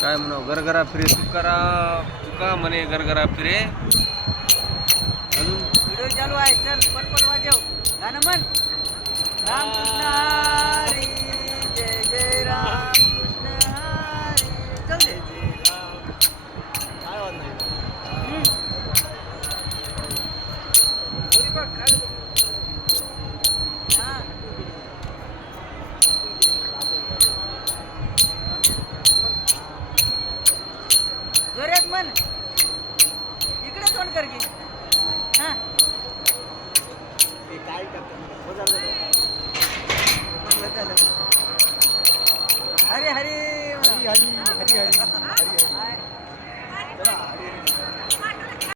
काय म्हणा गरगरा फिरे तुकारा तुका म्हणे गरगरा फिरे. अजून व्हिडिओ चालू आहे. चल पटपट वाजव गाणं म्हण. रामकृष्ण हरी जय जय रामकृष्ण हरी. चल दे. काय वाद नाही. हा. जोरात म्हण. इकडे तोंड कर की. हा. ते काय करतात बाजार हरी हरी हरी हरी हरी हरी हरी हरी.